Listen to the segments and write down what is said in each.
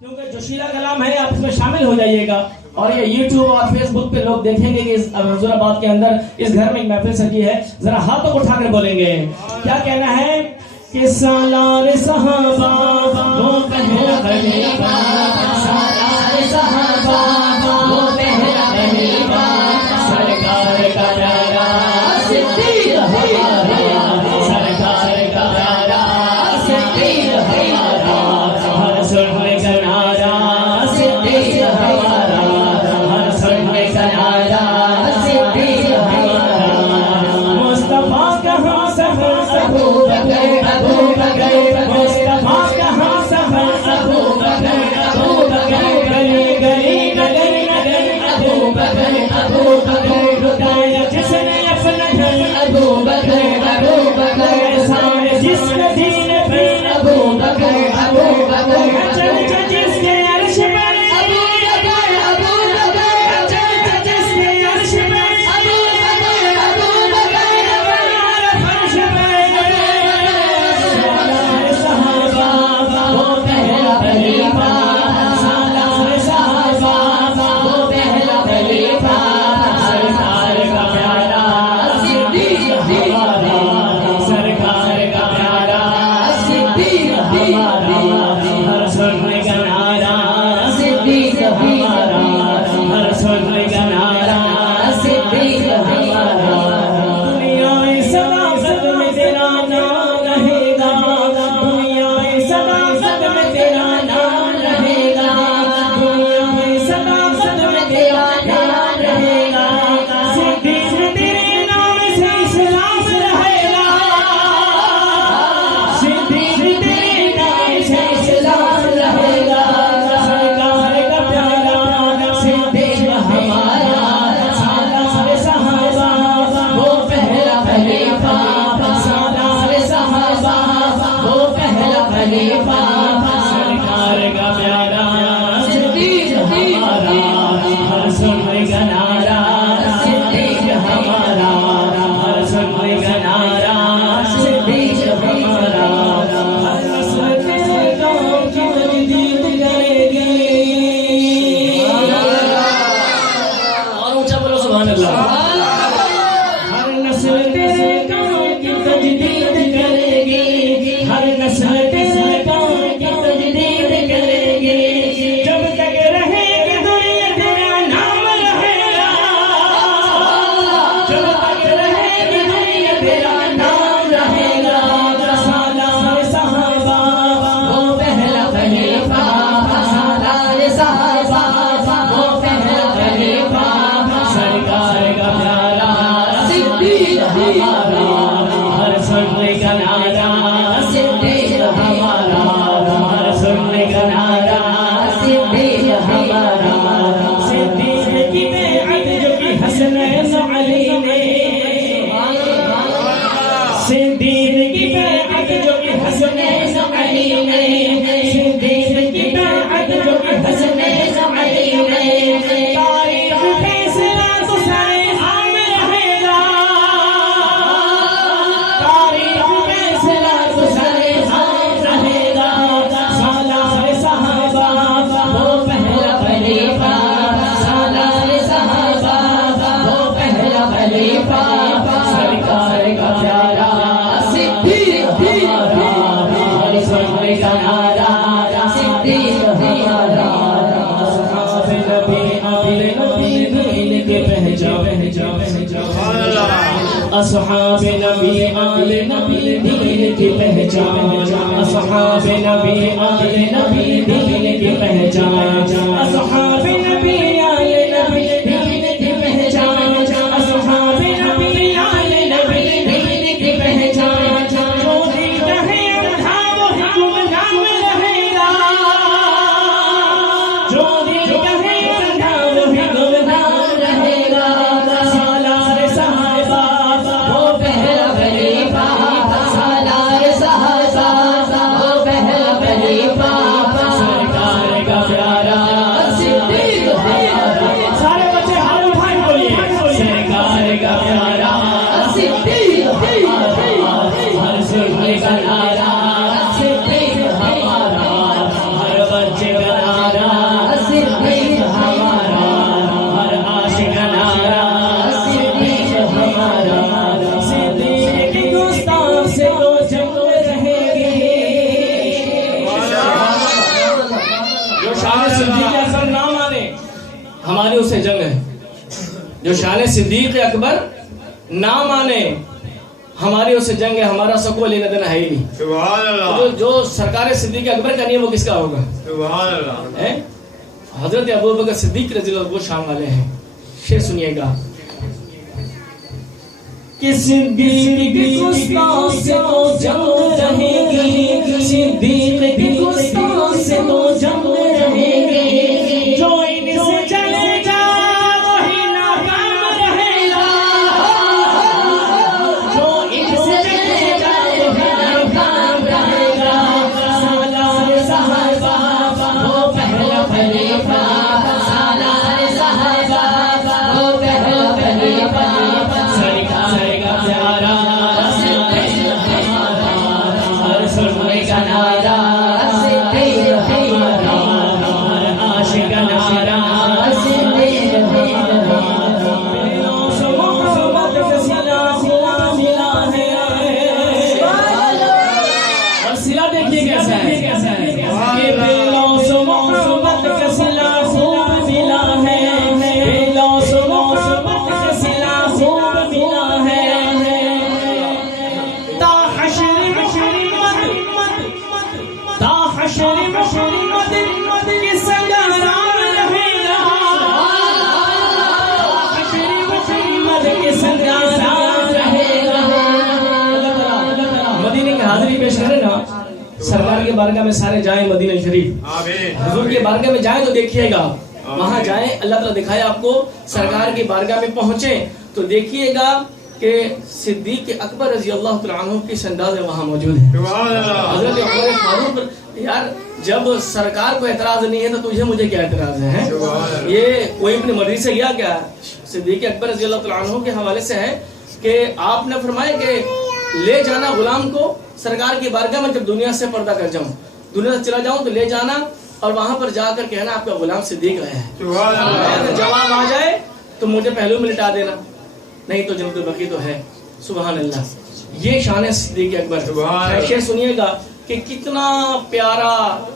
क्योंकि जोशीला कलाम है, आप इसमें शामिल हो जाइएगा। और ये YouTube और Facebook पे लोग देखेंगे कि इस मंजूराबाद के अंदर इस घर में एक महफिल सजी है। जरा हाथों को उठाकर बोलेंगे, क्या कहना है कि सालार सहाबा वो पहला खलीफा, सालार सहाबा वो पहला खलीफा, सरकार का प्यारा सिद्दीक हमारा, सरकार का प्यारा सिद्दीक हमारा, हर सुनने का नारा सिद्दीक हमारा, हर सुनने का नारा सिद्दीक हमारा। मुस्तफा का हम सफर अबू बकर, अबू बकर, मुस्तफा का हम सफर अबू बकर, अबू बकर, गली गली नगर नगर अबू बकर, अबू बकर, रुकाया जिसने अपना घर अबू बकर, अबू बकर, सारे जिसने दीन पे अबू बकर, अबू बकर, चल जिसके अर्श पर अबू बकर, अबू बकर, चल जिसके अर्श पर अबू बकर, अबू बकर, हमारा फर्श पर सालार सहाबा वो पहला खलीफा, सालार सहाबा वो पहला खलीफा, सरकार का प्यारा सिद्दीक हमारा, सरकार का प्यारा सिद्दीक हमारा, हर सुनने का नारा सिद्दीक हमारा, हर सुनने का नारा सिद्दीक हमारा। दुनिया में सदा सदमे तेरा नाम रहेगा, दुनिया में सदा सदमे तेरा नाम रहेगा, दुनिया में सदा सदमे तेरा नाम रहेगा, सिद्दीक तेरे नाम से इस्लाम रहेगा, सिद्दीक तेरे नाम से इस्लाम रहेगा, सरकार का प्यारा सिद्दीक हमारा, सालार सहाबा वो पहला खलीफा, सालार सहाबा वो पहला खलीफा, सरकार का प्यारा सिद्दीक हमारा, हर सुनने का नारा सिद्दीक हमारा, हर सुनने का नारा सिद्दीक हमारा। हर नस्ल तेरे काम की तजदीद करेगी, और ऊंचा बोलो सुभान अल्लाह। हर नस्ल तेरे काम की तजदीद करेगी, हर नस्ल तेरे काम की तजदीद करेगी, जब तक रहेगी दुनिया तेरा नाम रहेगा, जब तक रहेगी दुनिया तेरा नाम रहेगा, सालार सहाबा वो पहला खलीफा, सालार सहाबा वो पहला खलीफा, सरकार का प्यारा सिद्दीक हमारा, हर सुनने का नारा सिद्दीक हमारा, हर सुनने का नारा सिद्दीक हमारा। सिद्दीक की बेअत जो कि हसनैन अली ने, सिद्दीक की बेअत जो कि हसनैन अली ने, सिद्दीक की बेअत जो कि हसनैन अली ने, तारीख फैसला तो सारे आम रहेगा, तारीख फैसला तो सारे आम रहेगा, सालार सहाबा वो पहला खलीफा, सालार सहाबा वो पहला खलीफा, सरकार का प्यारा सिद्दीक हमारा, हर सुनने का नारा सिद्दीक हमारा। असहाब नबी आले नबी दीन के पहचान, असहाब नबी आले नबी दीन की पहचान, असहाब नबी आले नबी दीन की पहचान, असहाब नबी आले नबी दीन की पहचान, असहाब नबी आले नबी दीन की पहचान, जो दीन है अंधा वो गुमनाम रहेगा, जो दीन है अंधा वो गुमनाम रहेगा, सालार सहाबा वो पहला खलीफा, सालार सहाबा वो पहला खलीफा, हमारी उससे जंग है। जो शान सिद्दीक अकबर ना माने, हमारी उससे जंग है, हमारा सबको लेना देना है ही नहीं। सुभान अल्लाह। जो सरकार सिद्दीक अकबर का नहीं है वो किसका होगा? सुभान अल्लाह। हजरत अबू बकर सिद्दीक रज़ियल्लाहु अन्हु वो शान वाले हैं। शेर सुनिएगा कि सिद्दीक की गुस्ताख से तो जंग रहेगी, सिद्दीक की गुस्ताख से तो जंग रहेगी, जो इनसे चलेगा वही नाकाम रहेगा, जो इनसे चलेगा वही नाकाम रहेगा। सालार सहाबा वो पहला खलीफा, सालार सहाबा वो पहला खलीफा, सरेगा प्यारा हर सुनने का नारा, आशिक नारा, और सिला देखिए कैसा है कि बेलों से मोहब्बत का सिला खूब मिला है, बेलों से मोहब्बत का सिला खूब मिला है, ता हशर मोहम्मद के संगारा रहेगा, हशर मोहम्मद के संगारा रहेगा। मदीने की हाजिरी पेश करें ना, सरकार के बारगाह में सारे जाएं मदीना शरीफ, हुजूर के बारगाह में जाएं तो देखिएगा, वहां जाएं, अल्लाह ताला दिखाए आपको, सरकार की बारगाह में पहुंचे तो देखिएगा कि सिद्दीक अकबर रज़ी अल्लाह तआला अन्हु की अंदाज वहां मौजूद है। हजरत उमर फारूक, यार जब सरकार को एतराज नहीं है तो तुझे मुझे क्या एतराज है? ये कोई अपनी मर्जी से गया क्या? सिद्दीक अकबर रज़ी अल्लाह तआला अन्हु के हवाले से है कि आपने फरमाया कि ले जाना गुलाम को सरकार की बारगाह में, जब दुनिया से पर्दा कर जाऊं, दुनिया से चला जाऊं तो ले जाना और वहां पर जाकर कहना आपका गुलाम सिद्दीक आया है। अगर जवाब आ जाए तो मुझे पहलू में लिटा देना, नहीं तो जन्नत बकी तो है। सुभान अल्लाह। ये शान सिद्दीक अकबर। शेर सुनिएगा कि कितना प्यारा,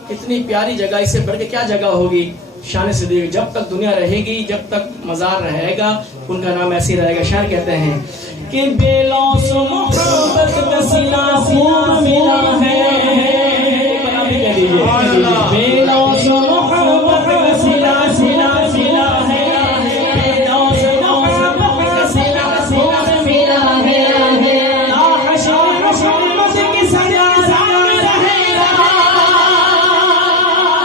कितनी प्यारी जगह, इससे बढ़ के क्या जगह होगी शान सिद्दीक। जब तक दुनिया रहेगी, जब तक मजार रहेगा, उनका नाम ऐसे ही रहेगा। शायर कहते हैं कि बेलों से मोहब्बत का सिला खूब मिला है, बेलों से मोहब्बत का सिला मिला है, बेलों से मोहब्बत का सिला मिला है, हशर मोहम्मद की सजा रहेगा,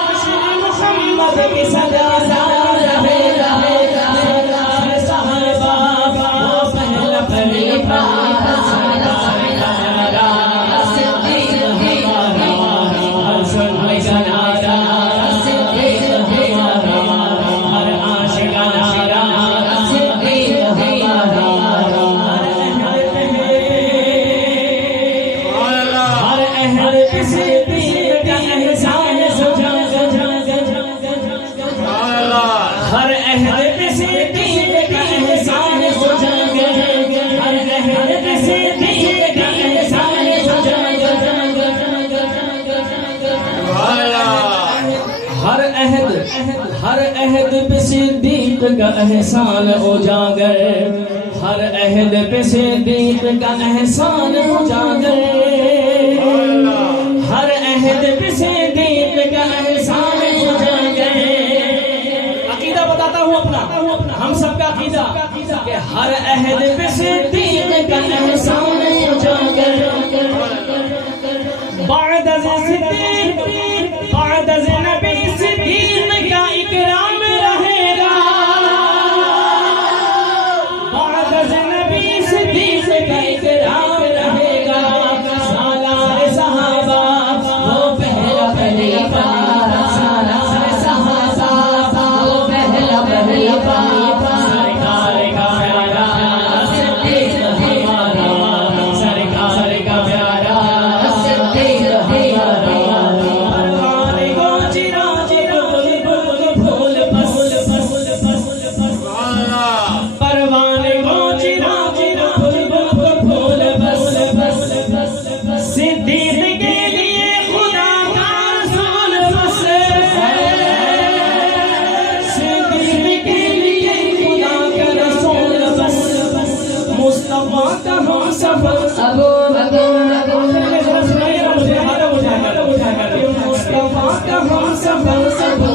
हशर मोहम्मद की सजा रहेगा। हर अहद पे सिद्दीक का एहसान उजागर, हर अहद पे सिद्दीक का एहसान उजागर, हर अहद पे सिद्दीक का एहसान उजागर। अकीदा बताता हूँ अपना, हम सबका अकीदा कि हर अहद पे सिद्दीक का एहसान उजागर, बाद सिद्दीक बाद नबी सिद्दीक का इकराम रहेगा, बाद नबी सिद्दीक का इकराम रहेगा। सालार सहाबा वो पहला खलीफा, सालार सहाबा वो पहला खलीफा, सरकार का प्यारा सिद्दीक हमारा सफल सब